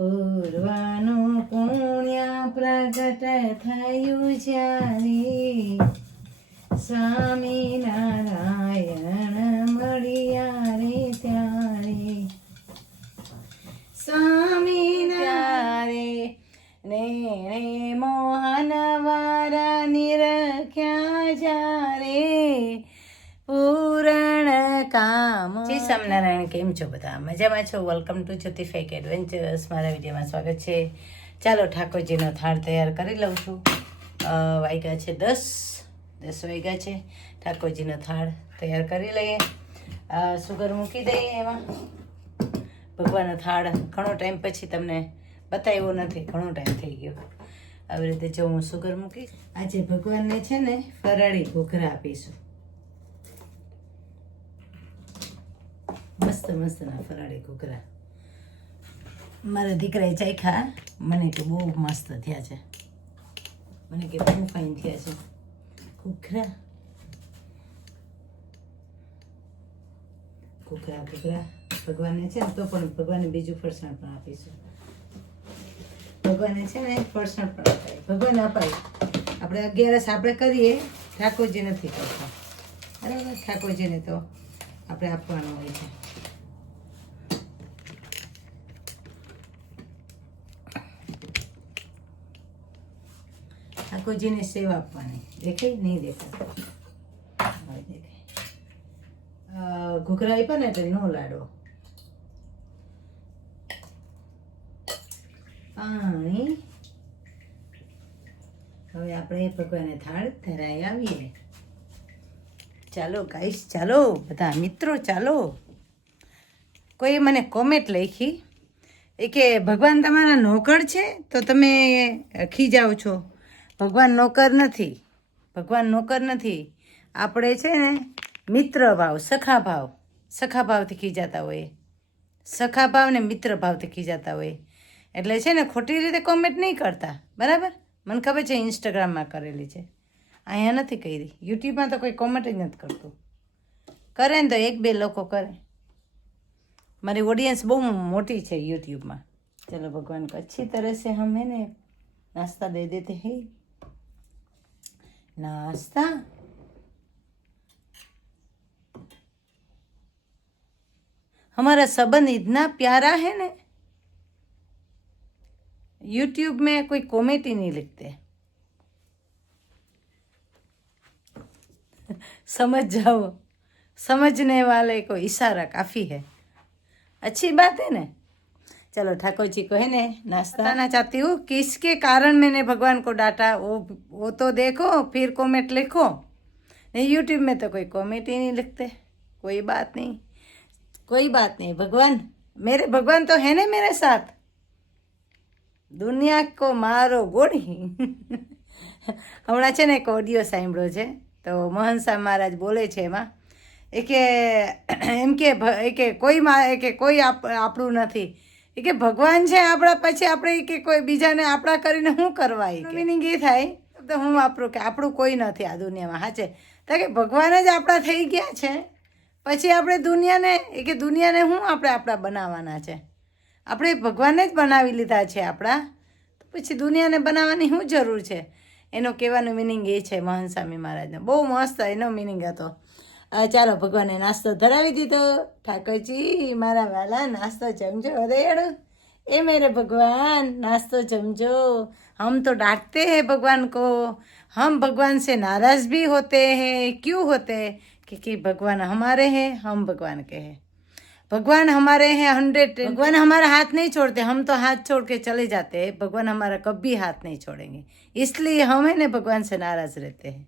પૂર્વાનું પુણ્ય પ્રગટ થયું જ્યારે સ્વામિનારાયણ મળ્યા રે ત્યારે સ્વામિનારાયણ ને મોહન વારા નિરખ્યા જ્યારે પૂરણ કામ. જય સ્વામિનારાયણ. કેમ છો બધા? મજામાં છો? વેલકમ ટુ જ્યોતિફેક એડવેન્ચર્સ. મારા વિડીયોમાં સ્વાગત છે. ચાલો ઠાકોરજીનો થાળ તૈયાર કરી લઉં છું. વાગ્યા છે 10 વાગ્યા છે. ઠાકોરજીનો થાળ તૈયાર કરી લઈએ. સુગર મૂકી દઈએ એમાં. ભગવાનનો થાળ ઘણો ટાઈમ પછી તમને બતાવ્યો નથી, ઘણો ટાઈમ થઈ ગયો. આવી રીતે જો હું સુગર મૂકીશ. આજે ભગવાનને છે ને ફરાળી ઘૂઘરા આપીશું. મસ્ત મસ્તના ફરાળી ઘૂઘરા. મારા દીકરાએ ચાખ્યા, મને કે બહુ મસ્ત થયા છે, મને કે બહુ ફાઇન થયા છે ઘૂઘરા. ઘૂઘરા ભગવાનને છે ને, તો પણ ભગવાનને બીજું ફરસાણ પણ આપીશું. ભગવાનને છે ને ફરસાણ પણ અપાય, ભગવાનને અપાય. આપણે 11 આપણે કરીએ, ઠાકોરજી નથી કરતા, બરાબર? ઠાકોરજીને તો આપણે આપવાનું હોય છે. ઠાકોરજીને સેવા આપવાની. દેખાય નહીં? દેખાય. ઘૂઘરા આપ્યા ને એટલે નો લાડવો. પાણી. હવે આપણે ભગવાનને થાળ ધરાઈ આવીએ. ચાલો ગાઈસ, ચાલો બધા મિત્રો, ચાલો. કોઈ મને કોમેન્ટ લખી કે ભગવાન તમારા નોકર છે તો તમે ખીજાવ છો. ભગવાન નોકર નથી, ભગવાન નોકર નથી. આપણે છે ને મિત્ર ભાવ, સખા ભાવથી ખીજાતા હોય. સખા ભાવ ને મિત્ર ભાવથી ખીજાતા હોય. એટલે છે ને ખોટી રીતે કોમેન્ટ નહીં કરતા, બરાબર? મને ખબર છે ઇન્સ્ટાગ્રામમાં કરેલી છે, અહીંયા નથી કરી. યુટ્યુબમાં તો કોઈ કોમેન્ટ જ નથી કરતું. કરે ને તો 1-2 લોકો કરે. મારી ઓડિયન્સ બહુ મોટી છે યુટ્યુબમાં. ચલો ભગવાન को अच्छी तरह से हम है ने नाश्ता दे देते हैं. नाश्ता हमारा संबंध इतना प्यारा है ने, यूट्यूब में कोई कॉमेंट ही नहीं लिखते. समझ जाओ, समझने वाले को इशारा काफ़ी है. अच्छी बात है ना. चलो ठाकुर जी को है ने नाश्ता बताना चाहती हूँ. किसके कारण मैंने भगवान को डांटा वो तो देखो, फिर कमेंट लिखो. नहीं, यूट्यूब में तो कोई कमेंट ही नहीं लिखते. कोई बात नहीं, कोई बात नहीं. भगवान तो है ना मेरे साथ. दुनिया को मारो गोળી. હમણાં છે ને એક ઓડિયો સાંભળ્યો છે, તો મોહન સાહેબ મહારાજ બોલે છે એમાં એમ કે કોઈ આપણું નથી. એ કે ભગવાન છે આપણા, પછી આપણે કે કોઈ બીજાને આપણા કરીને શું કરવા. એ મિનિંગ એ થાય તો હું વાપરું કે આપણું કોઈ નથી આ દુનિયામાં. હા છે તો કે ભગવાન જ આપણા થઈ ગયા છે, પછી આપણે દુનિયાને કે દુનિયાને શું આપણે આપણા બનાવવાના છે? આપણે ભગવાનને જ બનાવી લીધા છે આપણા, તો પછી દુનિયાને બનાવવાની શું જરૂર છે? એનો કહેવાનો મિનિંગ એ છે મોહન સ્વામી મહારાજનો. બહુ મસ્ત એનો મિનિંગ હતો. ચાલો ભગવાનને નાસ્તો ધરાવી દીધો. ઠાકોરજી મારા વાલા, નાસ્તો જમજો. રેડ એ મેરે ભગવાન, નાસ્તો જमजो. हम तो डांटते हैं भगवान को, हम भगवान से नाराज़ भी होते हैं. क्यों होते हैं? क्योंकि भगवान हमारे हैं, हम भगवान के हैं. भगवान हमारे हैं 100. भगवान हमारा हाथ नहीं छोड़ते, हम तो हाथ छोड़ के चले जाते हैं. भगवान हमारा कभी हाथ नहीं छोड़ेंगे, इसलिए हम है ना भगवान से नाराज़ रहते हैं.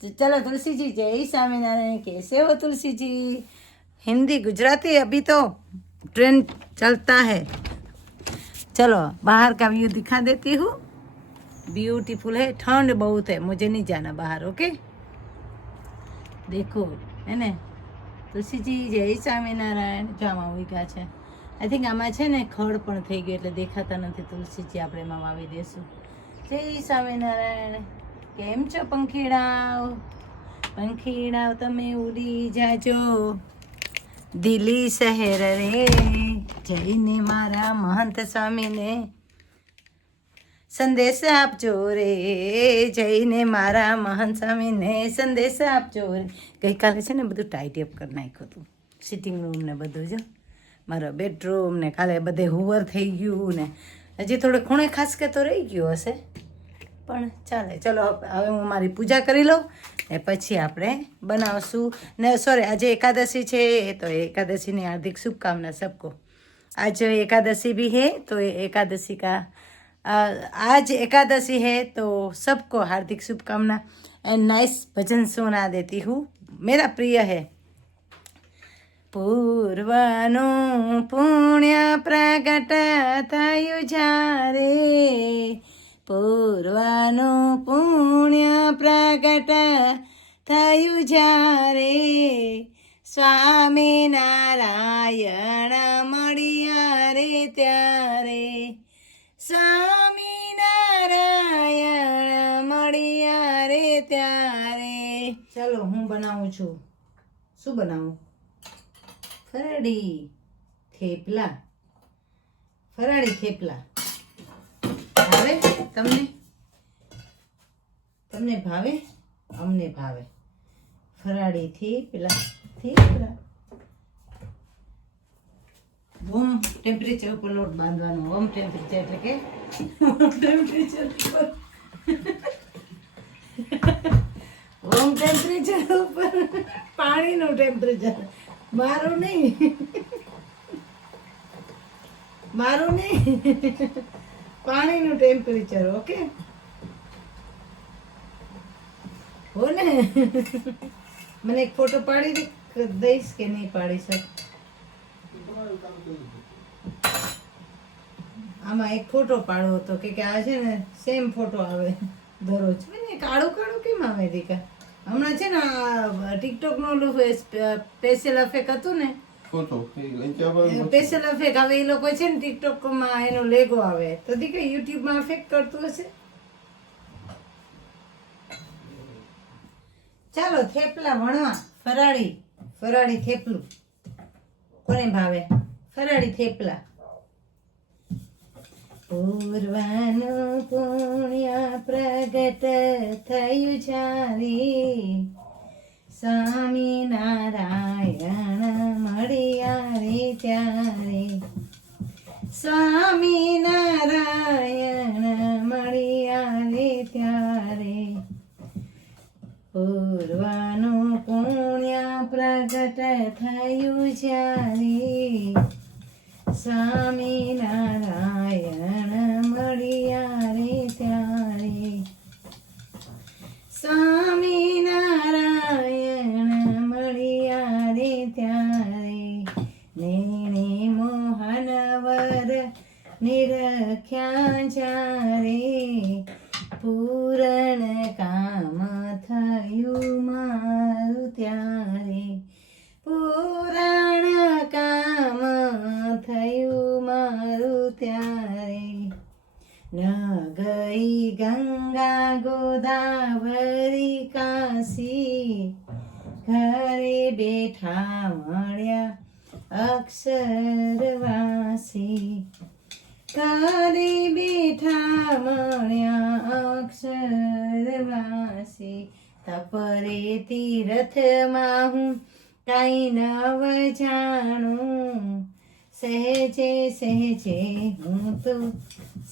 तो चलो तुलसी जी, जय स्वामीनारायण. कैसे हो तुलसी जी? हिंदी गुजराती अभी तो ट्रेंड चलता है. चलो बाहर का व्यू दिखा देती हूँ. ब्यूटीफुल है, ठंड बहुत है, मुझे नहीं जाना बाहर. ओके, देखो है ने तुलसी जी. जय स्वामीनारायण. જો આમાં ઉગ્યા છે. આઈ થિંક આમાં છે ને ખડ પણ થઈ ગયું એટલે દેખાતા નથી તુલસીજી. આપણે એમાં વાવી દેશું. જય સ્વામિનારાયણ. કેમ છો પંખીડાઓ? પંખીડાઓ તમે ઉડી જાજો, દિલ્હી શહેર રે જઈને મારા મહંત સ્વામીને સંદેશ આપજો રે, જઈને મારા મહંત સ્વામીને સંદેશ આપજો રે. ગઈકાલે છે ને બધું ટાઈટ અપ કરી નાખ્યું હતું, સિટિંગ રૂમ ને બધું, જો મારો બેડરૂમ ને કાલે બધે હુવર થઈ ગયું ને હજી થોડે ખૂણે ખાસ કે તો રહી ગયું હશે, પણ ચાલે. ચલો હવે હું મારી પૂજા કરી લઉં ને પછી આપણે બનાવશું ને. સોરી, આજે એકાદશી છે, તો એકાદશીની હાર્दिक शुभकामना सबको. आज एकादशी भी है तो एकादशी का आज एकादशी है तो सबको हार्दिक शुभकामना एंड नाइस भजन सुना देती हूँ. मेरा प्रिय है. પૂર્વનું પુણ્ય પ્રગટ થયું જ્યારે, પૂર્વનું પુણ્ય પ્રગટ થયું જ્યારે, સ્વામિનારાયણ મળ્યા રે ત્યારે, સ્વામિનારાયણ મળ્યા રે ત્યારે. ચલો હું બનાવું છું. શું બનાવું? ફરાળી થેપલા. ફરાળી થેપલા ભાવે તમને? તમને ભાવે? અમને ભાવે ફરાળી થેપલા. થેપલા રૂમ ટેમ્પરેચર ઉપર લોટ બાંધવાનો. હોમ ટેમ્પરેચર એટલે કે હોમ ટેમ્પરેચર ઉપર હોમ ટેમ્પરેચર ઉપર પાણીનું ટેમ્પરેચર. મારું નહીં, મારું નહીં, પાણીનું ટેમ્પરેચર. ઓકે હો ને? મને એક ફોટો પાડી દઈશ કે નહીં પાડી શક? આમાં એક ફોટો પાડવો હતો કે આ છે ને સેમ ફોટો આવે દરરોજ. કાળું કાળું કેમ આવે દીકા? હમણાં છે ને ટિકટોક નું સ્પેશિયલ અફેક્ટ હતું ને, સ્પેશિયલ અફેક્ટ હવે એ લોકો છે ને ટિકટોક માં એનો લેગો આવે તો દીકરા યુટ્યુબ માં અફેક્ટ કરતું હશે. ચાલો થેપલા વણવા. ફરાળી ફરાળી થેપલું કોને ભાવે? ફરાળી થેપલા. પૂર્વનું પુણ્ય પ્રગટ થયું જ્યારે, સ્વામિનારાયણ મળ્યા રે ત્યારે, સ્વામિનારાયણ મળ્યા રે ત્યારે, પૂર્વનું પુણ્ય પ્રગટ થયું જ્યારે, સ્વામિનારાયણ મળ્યા રે ત્યારે, સ્વામિનારાયણ મળ્યા રે ત્યારે, નેણે મોહનવર નિરખ્યા જ્યારે, પૂરણ કામ થયું મારું ત્યારે, પૂરણ કામ થયું મારું ત્યારે, ન ગઈ ગંગા ગોદાવરી કાશી, ઘરે બેઠા મળ્યા અક્ષરવાસી, ઘરે બેઠા મળ્યા અક્ષરવાસી. તપરે તીરથમાં હું કાંઈ નવ જાણું, સહેજે સહેજે હું તો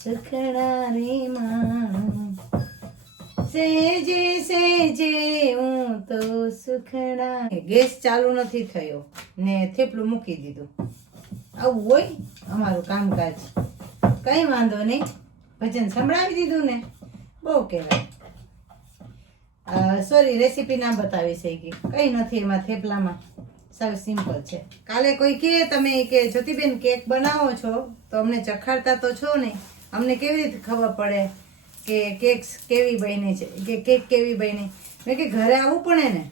સુખડા રે માણું, સહેજે સહેજે હું તો સુખડા. ગેસ ચાલુ નથી થયો ને થેપલું મૂકી દીધું. આવું હોય અમારું કામકાજ. કઈ વાંધો નહીં, ભજન સંભળાવી દીધું ને, બહુ કહેવાય. સોરી, રેસીપી ના બતાવી શકી, કઈ નથી એમાં થેપલામાં, સાવ સિમ્પલ છે. કાલે કોઈ કહે તમે કે જ્યોતિબેન કેક બનાવો છો તો અમને ચખાડતા તો છો નહીં, અમને કેવી રીતે ખબર પડે કે કેક કેવી બની છે, કે કેક કેવી બની? મેં કે ઘરે આવવું પડે ને,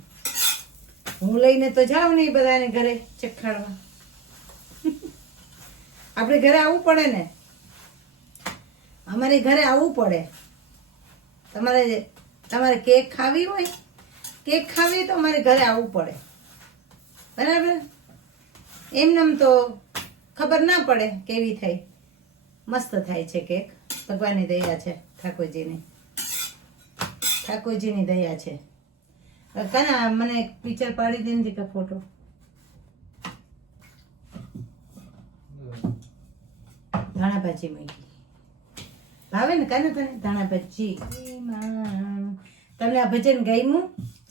હું લઈને તો જાઉં નહીં બધાને ઘરે ચખાડવા. આપણે ઘરે આવવું પડે ને, અમારે ઘરે આવવું પડે. તમારે કેક ખાવી હોય, કેક ખાવી તો અમારે ઘરે આવવું પડે, બરાબર? એમનેમ તો ખબર ના પડે કેવી થઈ. મસ્ત થાય છે કેક. ભગવાનની દયા છે, ઠાકોરજીની દયા છે. કાના મને એક પિક્ચર પાડી દે ને કે ફોટો. ધાણા ભાજી મૂકી ભાવે ને કાના તને ધાણા ભાજી. તમને આ ભજન ગમ્યું?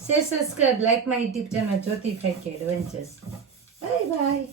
Share, subscribe, like my YouTube channel Jyoti fake adventures. Bye bye.